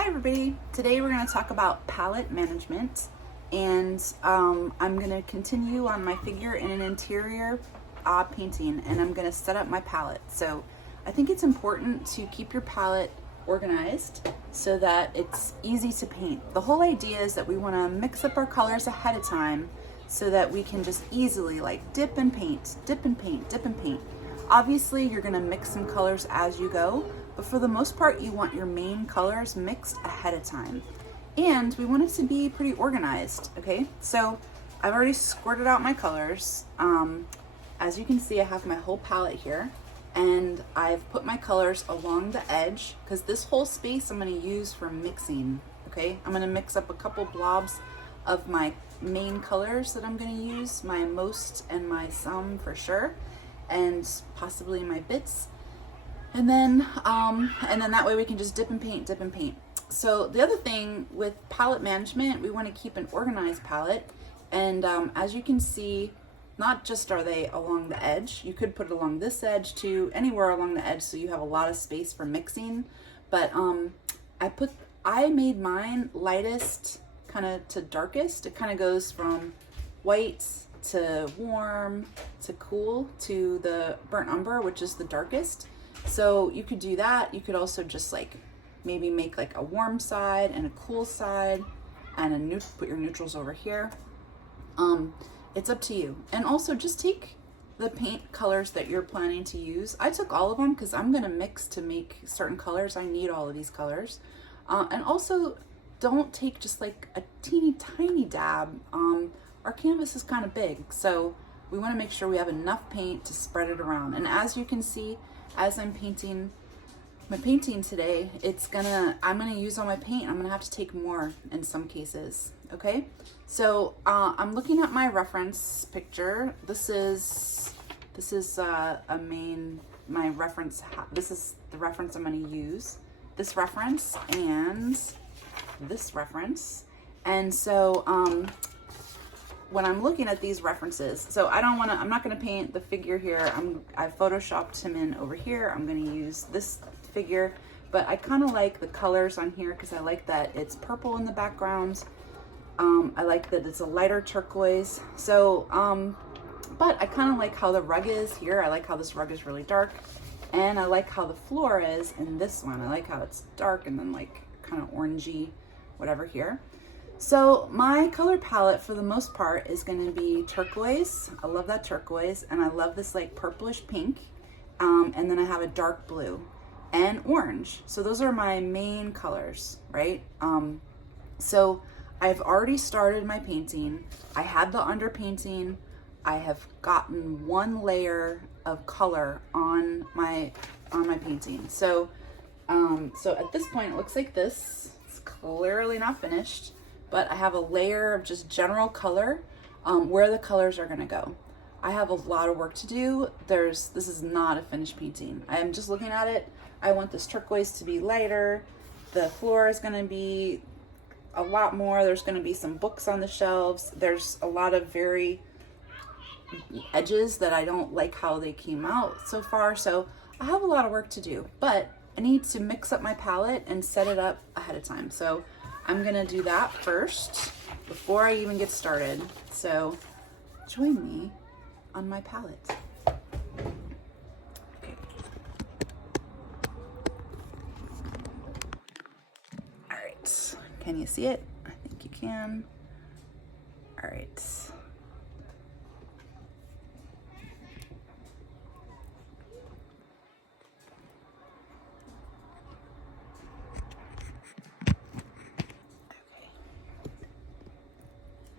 Hi everybody! Today we're going to talk about palette management, and I'm going to continue on my figure in an interior painting, and I'm going to set up my palette. So I think it's important to keep your palette organized so that it's easy to paint. The whole idea is that we want to mix up our colors ahead of time so that we can just easily like dip and paint, dip and paint, dip and paint. Obviously you're going to mix some colors as you go, but for the most part, you want your main colors mixed ahead of time. And we want it to be pretty organized, okay? So I've already squirted out my colors. As you can see, I have my whole palette here, and I've put my colors along the edge because this whole space I'm gonna use for mixing, okay? I'm gonna mix up a couple blobs of my main colors that I'm gonna use, my most and my some for sure, and possibly my bits. And then that way we can just dip and paint, dip and paint. So the other thing with palette management, we want to keep an organized palette. And as you can see, not just are they along the edge, you could put it along this edge too, anywhere along the edge so you have a lot of space for mixing. But I made mine lightest kind of to darkest. It kind of goes from white to warm to cool to the burnt umber, which is the darkest. So you could do that. You could also just like maybe make like a warm side and a cool side and put your neutrals over here. It's up to you. And also just take the paint colors that you're planning to use. I took all of them because I'm going to mix to make certain colors. I need all of these colors. And also don't take just like a teeny tiny dab. Our canvas is kind of big, so we want to make sure we have enough paint to spread it around. And as you can see, as I'm painting my painting today, I'm gonna use all my paint. I'm gonna have to take more in some cases, okay? So I'm looking at my reference picture. This is my reference. This is the reference I'm gonna use. This reference and this reference. And so when I'm looking at these references, so I'm not gonna paint the figure here. I've photoshopped him in over here. I'm gonna use this figure, but I kind of like the colors on here because I like that it's purple in the background. I like that it's a lighter turquoise. So, but I kind of like how the rug is here. I like how this rug is really dark, and I like how the floor is in this one. I like how it's dark and then like kind of orangey, whatever here. So my color palette for the most part is going to be turquoise. I love that turquoise, and I love this like purplish pink. And then I have a dark blue and orange. So those are my main colors, right? So I've already started my painting. I had the underpainting. I have gotten one layer of color on my painting. So at this point it looks like this. It's clearly not finished, but I have a layer of just general color where the colors are gonna go. I have a lot of work to do. This is not a finished painting. I am just looking at it. I want this turquoise to be lighter. The floor is gonna be a lot more. There's gonna be some books on the shelves. There's a lot of very edges that I don't like how they came out so far. So I have a lot of work to do, but I need to mix up my palette and set it up ahead of time. So I'm gonna do that first before I even get started. So join me on my palette. Okay. All right, can you see it? I think you can. All right.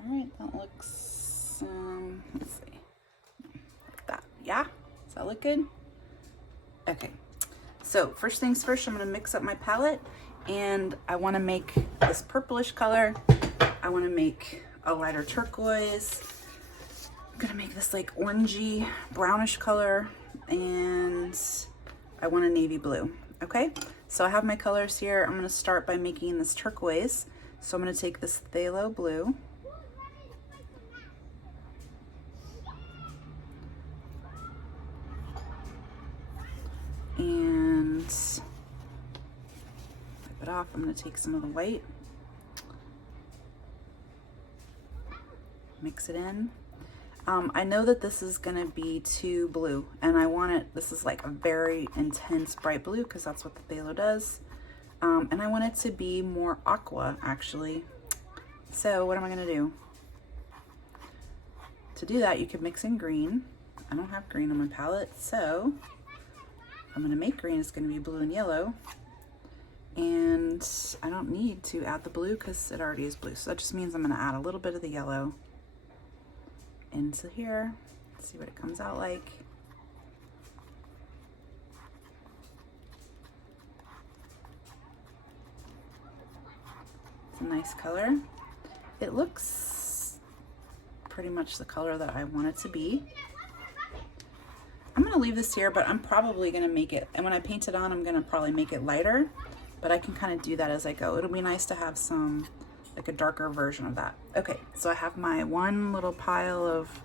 All right, that looks, let's see, like that. Yeah, does that look good? Okay, so first things first, I'm gonna mix up my palette, and I wanna make this purplish color. I wanna make a lighter turquoise. I'm gonna make this like orangey, brownish color, and I want a navy blue, okay? So I have my colors here. I'm gonna start by making this turquoise. So I'm gonna take this phthalo blue, and it off. I'm going to take some of the white, mix it in. I know that this is going to be too blue, and I want it, this is like a very intense bright blue because that's what the phthalo does. And I want it to be more aqua, actually. So what am I going to do? To do that, you could mix in green. I don't have green on my palette, so I'm going to make green. It's going to be blue and yellow. And I don't need to add the blue because it already is blue. So that just means I'm going to add a little bit of the yellow into here. See what it comes out like. It's a nice color. It looks pretty much the color that I want it to be. I'm going to leave this here, but I'm probably going to make it, and when I paint it on, I'm going to probably make it lighter, but I can kind of do that as I go. It'll be nice to have some, like a darker version of that. Okay, so I have my one little pile of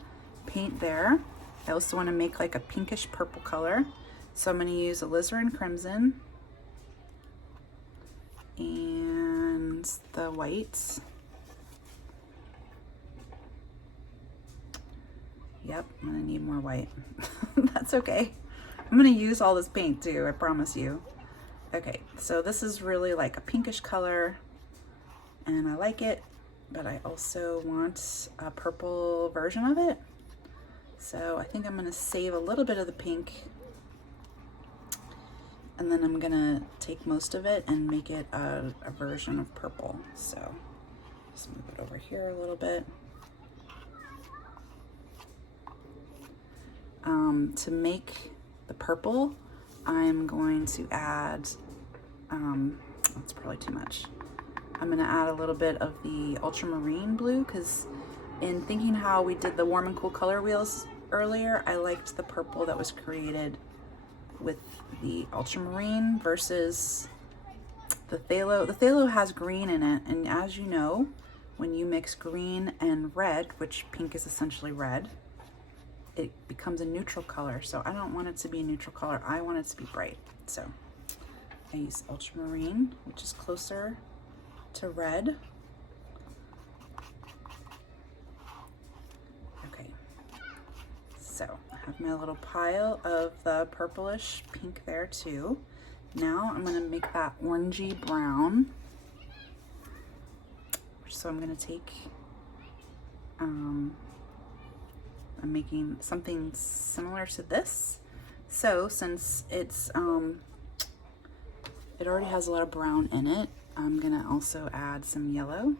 paint there. I also want to make like a pinkish purple color. So I'm going to use alizarin crimson and the white. Yep, I'm going to need more white. That's okay. I'm going to use all this paint too, I promise you. Okay, so this is really like a pinkish color and I like it, but I also want a purple version of it. So I think I'm going to save a little bit of the pink, and then I'm going to take most of it and make it a version of purple. So just move it over here a little bit. To make the purple, I'm going to add, that's probably too much. I'm going to add a little bit of the ultramarine blue, because in thinking how we did the warm and cool color wheels earlier, I liked the purple that was created with the ultramarine versus the phthalo. The phthalo has green in it, and as you know, when you mix green and red, which pink is essentially red, it becomes a neutral color. So I don't want it to be a neutral color. I want it to be bright. So I use ultramarine, which is closer to red. Okay, so I have my little pile of the purplish pink there too. Now I'm going to make that orangey brown. So I'm going to take, I'm making something similar to this. So since it's, it already has a lot of brown in it, I'm going to also add some yellow.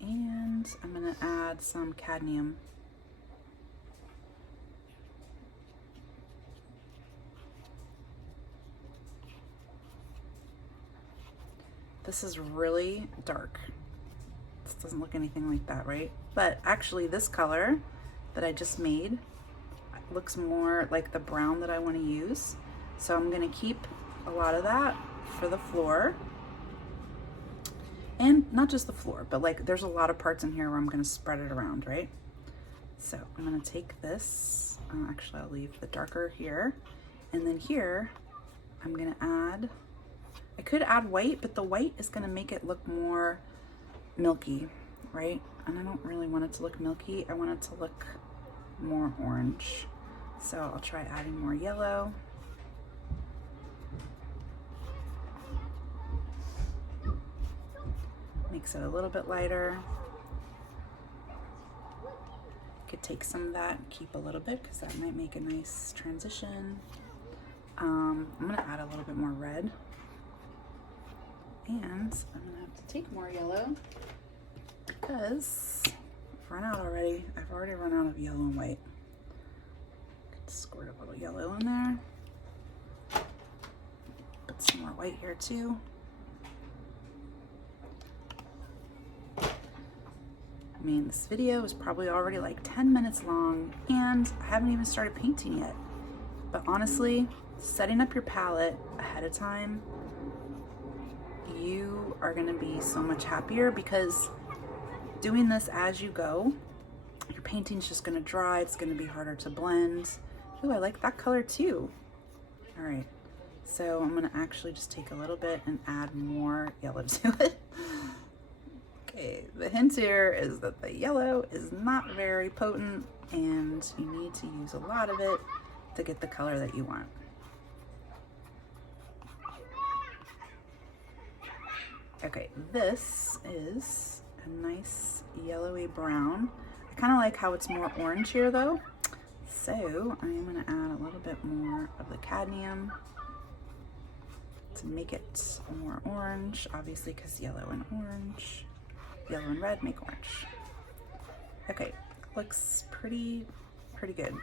And I'm going to add some cadmium. This is really dark. This doesn't look anything like that, right? But actually this color that I just made looks more like the brown that I want to use. So I'm going to keep a lot of that for the floor. And not just the floor, but like there's a lot of parts in here where I'm going to spread it around, right? So I'm going to take this, actually I'll leave the darker here. And then here, I'm going to add, I could add white, but the white is going to make it look more milky, right? And I don't really want it to look milky. I want it to look more orange. So I'll try adding more yellow. Makes it a little bit lighter. Could take some of that, keep a little bit, because that might make a nice transition. I'm gonna add a little bit more red. And I'm gonna have to take more yellow because I've run out already. I've already run out of yellow and white. Could squirt a little yellow in there. Put some more white here too. I mean, this video is probably already like 10 minutes long and I haven't even started painting yet. But honestly, setting up your palette ahead of time, you are gonna be so much happier, because doing this as you go, your painting's just gonna dry, it's gonna be harder to blend. Ooh, I like that color too. All right, So I'm gonna actually just take a little bit and add more yellow to it. Okay, the hint here is that the yellow is not very potent and you need to use a lot of it to get the color that you want. Okay, this is a nice yellowy brown. I kind of like how it's more orange here though. So I'm gonna add a little bit more of the cadmium to make it more orange, obviously because yellow and red make orange. Okay, looks pretty good.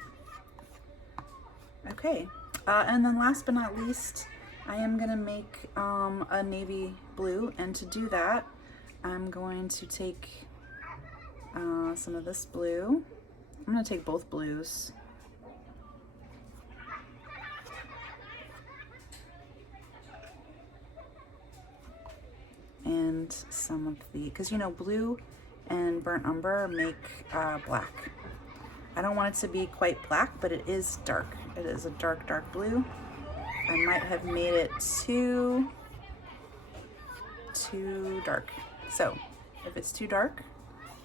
Okay, and then last but not least, I am gonna make a navy blue, and to do that, I'm going to take some of this blue. I'm gonna take both blues. And some of the, because you know, blue and burnt umber make black. I don't want it to be quite black, but it is dark. It is a dark blue. I might have made it too dark. So if it's too dark,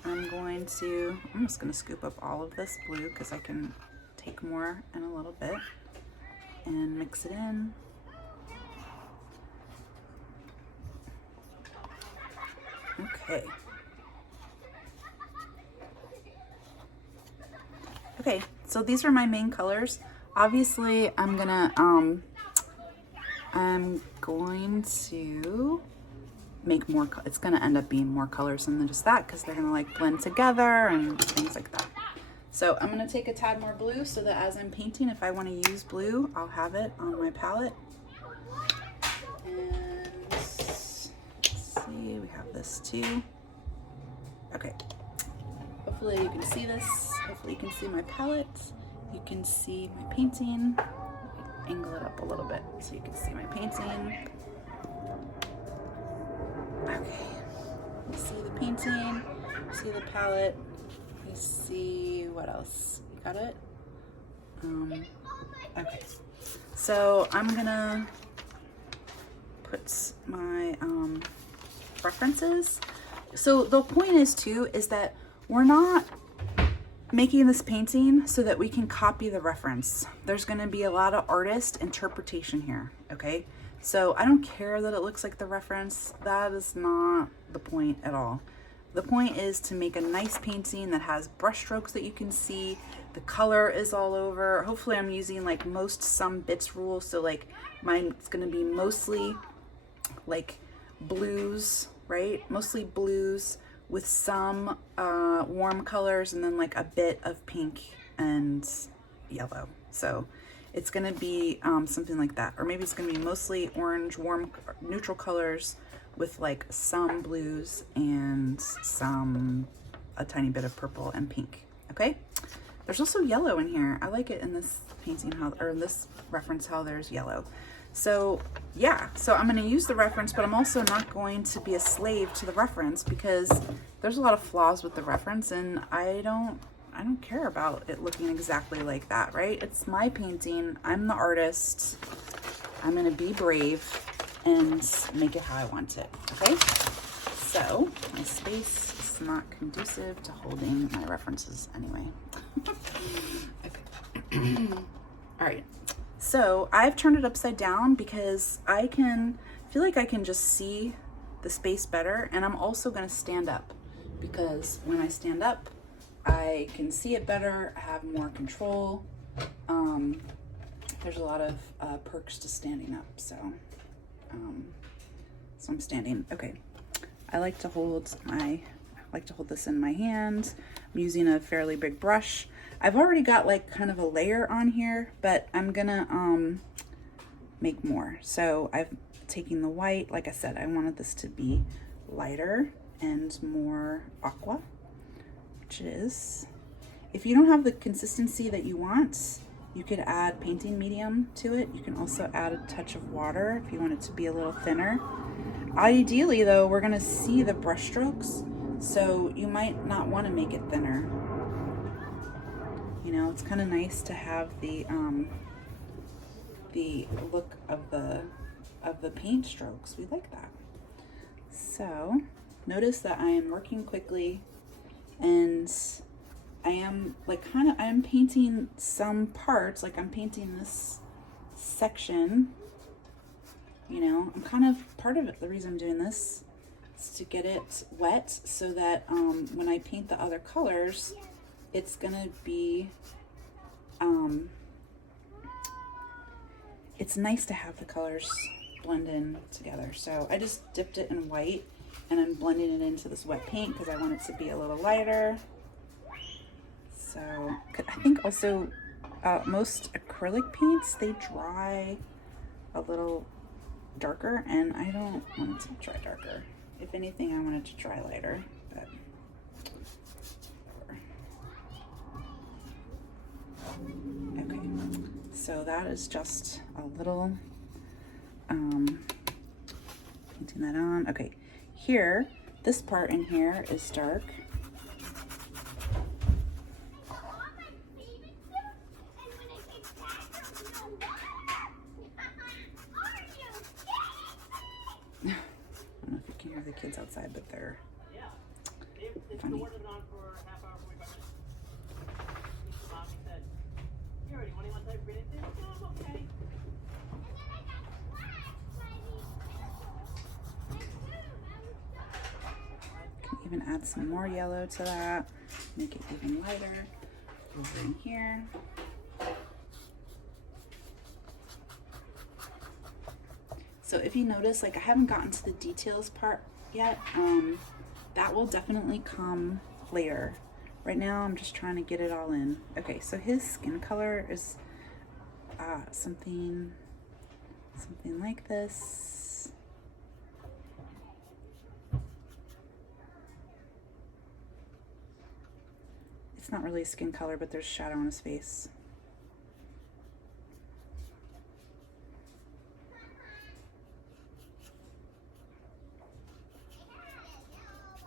I'm just gonna scoop up all of this blue because I can take more in a little bit and mix it in. Okay. Okay, so these are my main colors. Obviously, I'm going to make more, it's gonna end up being more colors than just that because they're gonna like blend together and things like that. So I'm gonna take a tad more blue so that as I'm painting, if I wanna use blue, I'll have it on my palette. And let's see, we have this too. Okay, hopefully you can see this. Hopefully you can see my palette. You can see my painting. Angle it up a little bit so you can see my painting. Okay, you see the painting, you see the palette, you see what else? You got it? Okay, so I'm gonna put my references. So the point is that we're not making this painting so that we can copy the reference. There's gonna be a lot of artist interpretation here, okay? So I don't care that it looks like the reference. That is not the point at all. The point is to make a nice painting that has brush strokes that you can see. The color is all over. Hopefully I'm using like most sum bits rule. So like mine's gonna be mostly like blues, right? Mostly blues with some warm colors and then like a bit of pink and yellow. So it's gonna be something like that. Or maybe it's gonna be mostly orange, warm, neutral colors with like some blues and a tiny bit of purple and pink, okay? There's also yellow in here. I like it in this painting, or in this reference, how there's yellow. So yeah, so I'm gonna use the reference, but I'm also not going to be a slave to the reference because there's a lot of flaws with the reference and I don't care about it looking exactly like that, right? It's my painting, I'm the artist. I'm gonna be brave and make it how I want it, okay? So my space is not conducive to holding my references anyway. Okay. All right, so I've turned it upside down because I feel like I can just see the space better, and I'm also gonna stand up because when I stand up, I can see it better, I have more control. There's a lot of perks to standing up, so I'm standing. Okay, I like to hold this in my hand. I'm using a fairly big brush. I've already got like kind of a layer on here, but I'm gonna make more. So I've taken the white, like I said, I wanted this to be lighter and more aqua, which it is. If you don't have the consistency that you want, you could add painting medium to it. You can also add a touch of water if you want it to be a little thinner. Ideally though, we're gonna see the brush strokes, so you might not wanna make it thinner. You know, it's kind of nice to have the the look of the paint strokes. We like that. So notice that I am working quickly, and I am like I am painting some parts, like I'm painting this section, you know. I'm kind of, part of it, the reason I'm doing this is to get it wet so that when I paint the other colors, it's gonna be, it's nice to have the colors blend in together. So I just dipped it in white and I'm blending it into this wet paint because I want it to be a little lighter. So I think also most acrylic paints, they dry a little darker, and I don't want it to dry darker. If anything, I want it to dry lighter, but okay. So that is just a little painting that on. Okay, here, this part in here is dark. I don't know if you can hear the kids outside, but they're funny. Can even add some more yellow to that, make it even lighter over in here. So if you notice, like I haven't gotten to the details part yet, that will definitely come later. Right now I'm just trying to get it all in. Okay, so his skin color is something like this. It's not really a skin color, but there's shadow on his face.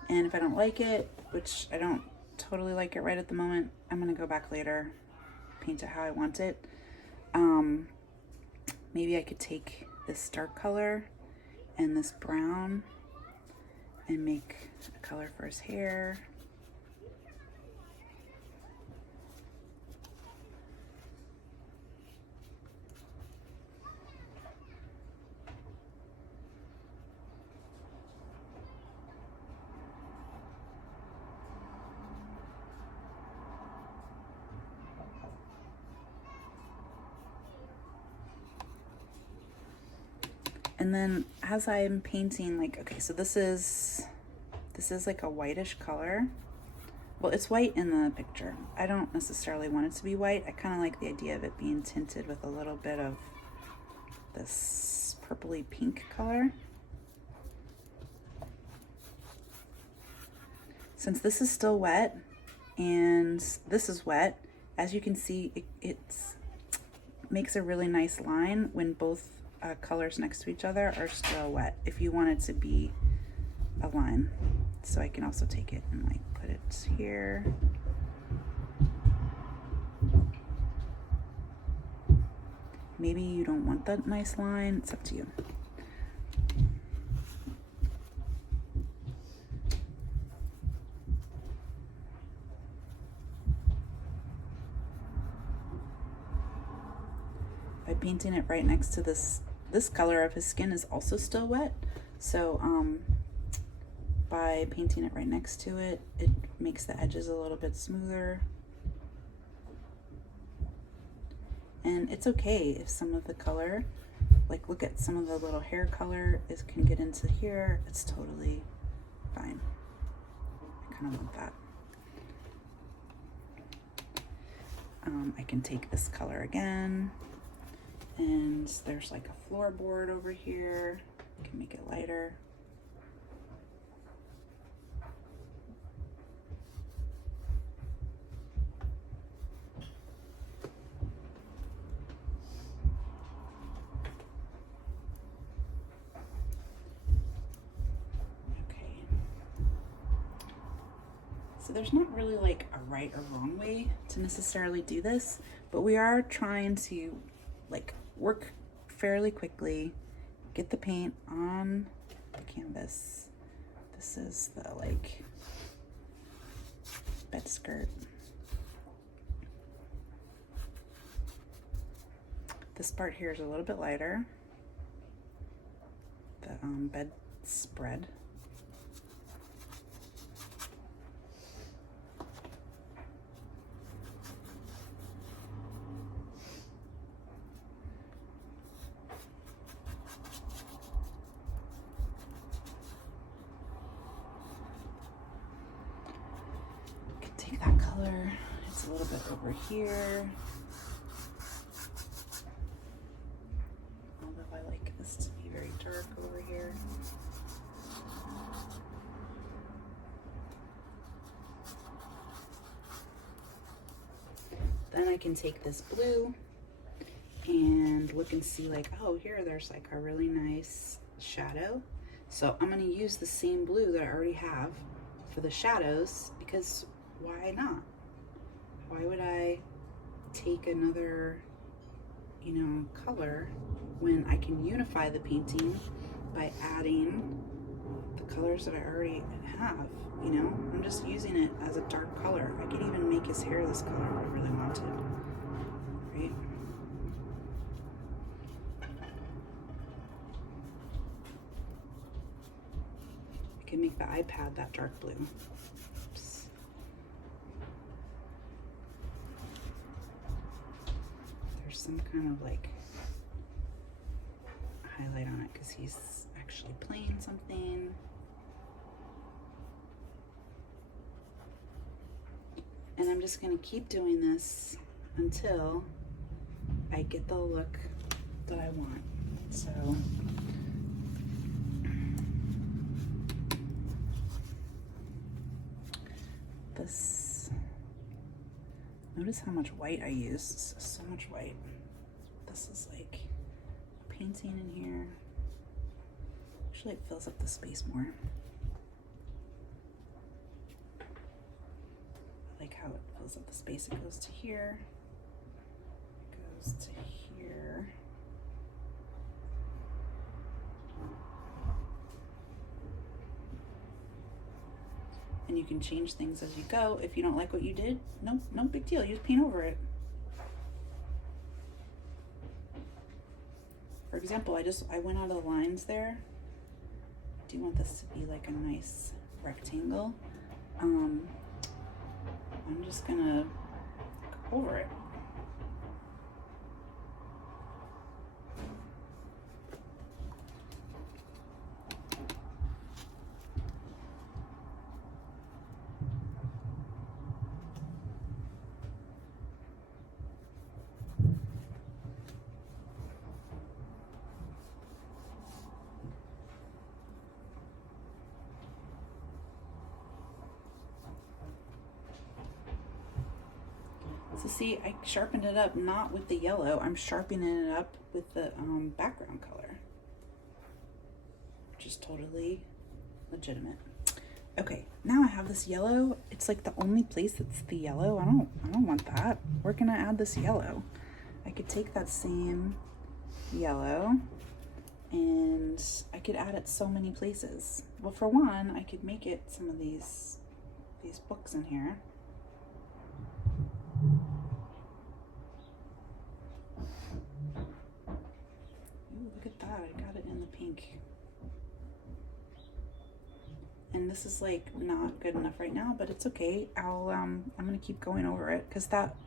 And if I don't like it, which I don't totally like it right at the moment, I'm gonna go back later, paint it how I want it. Maybe I could take this dark color and this brown and make a color for his hair. And then as I'm painting, like, okay, so this is like a whitish color. Well, it's white in the picture. I don't necessarily want it to be white. I kind of like the idea of it being tinted with a little bit of this purpley pink color. Since this is still wet and this is wet, as you can see, it makes a really nice line when both colors next to each other are still wet, if you want it to be a line. So I can also take it and like put it here. Maybe you don't want that nice line, it's up to you. By painting it right next to this color of his skin is also still wet, so by painting it right next to it, it makes the edges a little bit smoother. And it's okay if some of the color, like look at some of the little hair color can get into here, it's totally fine. I kind of want that. I can take this color again, and there's like a floorboard over here. I can make it lighter. So there's not really like a right or wrong way to necessarily do this, but we are trying to like work fairly quickly, get the paint on the canvas. This is the like bed skirt. This part here is a little bit lighter. The bed spread. Take that color, it's a little bit over here. Although I like this to be very dark over here. Then I can take this blue and look and see like, oh, here there's like a really nice shadow. So I'm gonna use the same blue that I already have for the shadows, because why not? Why would I take another, you know, color when I can unify the painting by adding the colors that I already have? You know, I'm just using it as a dark color. I could even make his hair this color if I really wanted, right? I can make the iPad that dark blue. Oops. There's some kind of like highlight on it because he's actually playing something. And I'm just gonna keep doing this until I get the look that I want. So this, notice how much white I used. So much white. This is like a painting in here. Actually, it fills up the space more. I like how it fills up the space. It goes to here, it goes to here. And you can change things as you go. If you don't like what you did, no big deal. You just paint over it. For example, I went out of the lines there. I do want this to be like a nice rectangle. I'm just gonna go over it. So see, I sharpened it up not with the yellow, I'm sharpening it up with the background color, which is totally legitimate. Okay, now I have this yellow. It's like the only place that's the yellow. I don't want that. We're gonna add this yellow. I could take that same yellow and I could add it so many places. Well, for one, I could make it some of these books in here. Ooh, look at that, I got it in the pink. And this is like not good enough right now, but it's okay. I'm gonna keep going over it because that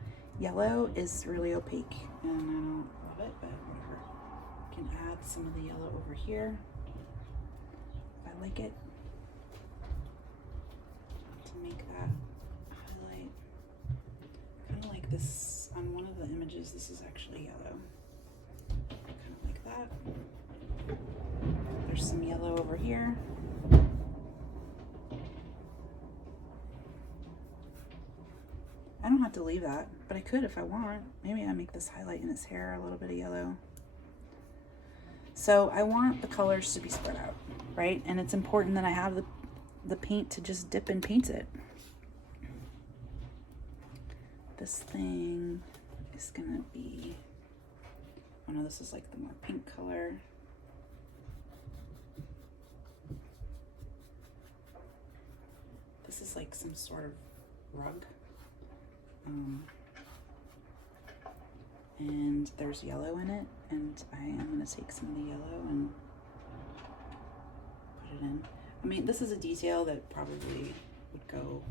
yellow is really opaque and I don't love it, but whatever. I can add some of the yellow over here if I like it to make that highlight. Kind of like this on one of the images. This is actually yellow. Kind of like that. There's some yellow over here. I don't have to leave that, but I could if I want. Maybe I make this highlight in his hair a little bit of yellow. So I want the colors to be spread out, right? And it's important that I have the paint to just dip and paint it. This thing is gonna be Oh no, this is like the more pink color. This is like some sort of rug. And there's yellow in it, and I am going to take some of the yellow and put it in. I mean, this is a detail that probably would go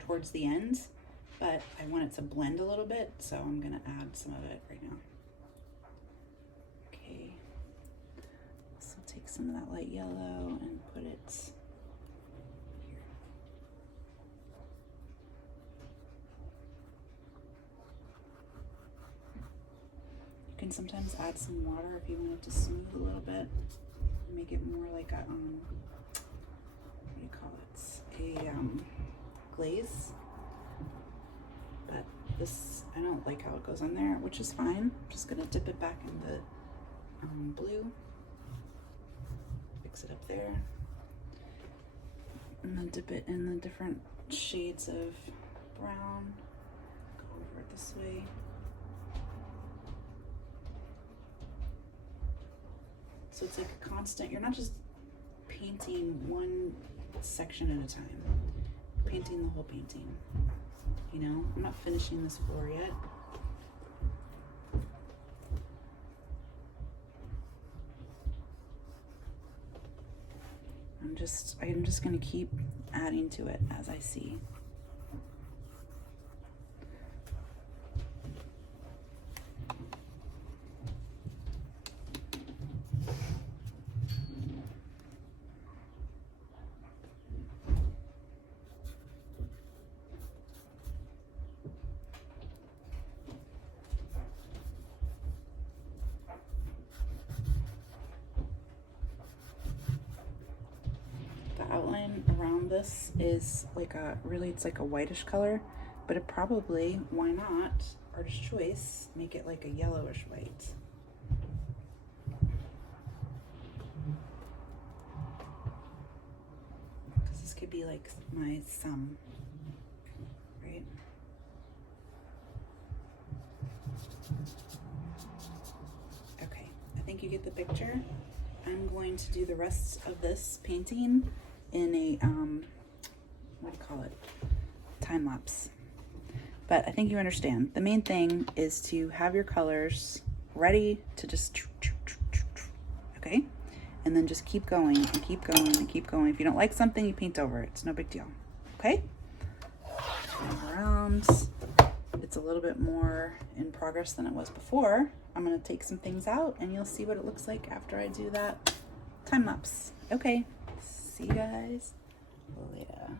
towards the end, but I want it to blend a little bit, so I'm going to add some of it right now. Okay, so take some of that light yellow and put it here. You can sometimes add some water if you want it to smooth a little bit, make it more like a what do you call it? A glaze. But this, I don't like how it goes on there, which is fine. I'm just gonna dip it back in the blue, fix it up there, and then dip it in the different shades of brown. Go over it this way. So it's like a constant, you're not just painting one section at a time, you're painting the whole painting. You know, I'm not finishing this floor yet. I'm just gonna keep adding to it as I see. Outline around this is like it's like a whitish color, but it probably, why not, artist choice, make it like a yellowish white. Because this could be like my thumb, right? Okay, I think you get the picture. I'm going to do the rest of this painting in a, what do you call it? Time lapse. But I think you understand. The main thing is to have your colors ready to just, okay? And then just keep going and keep going and keep going. If you don't like something, you paint over it. It's no big deal, okay? Around. It's a little bit more in progress than it was before. I'm gonna take some things out and you'll see what it looks like after I do that time lapse. Okay, see you guys later.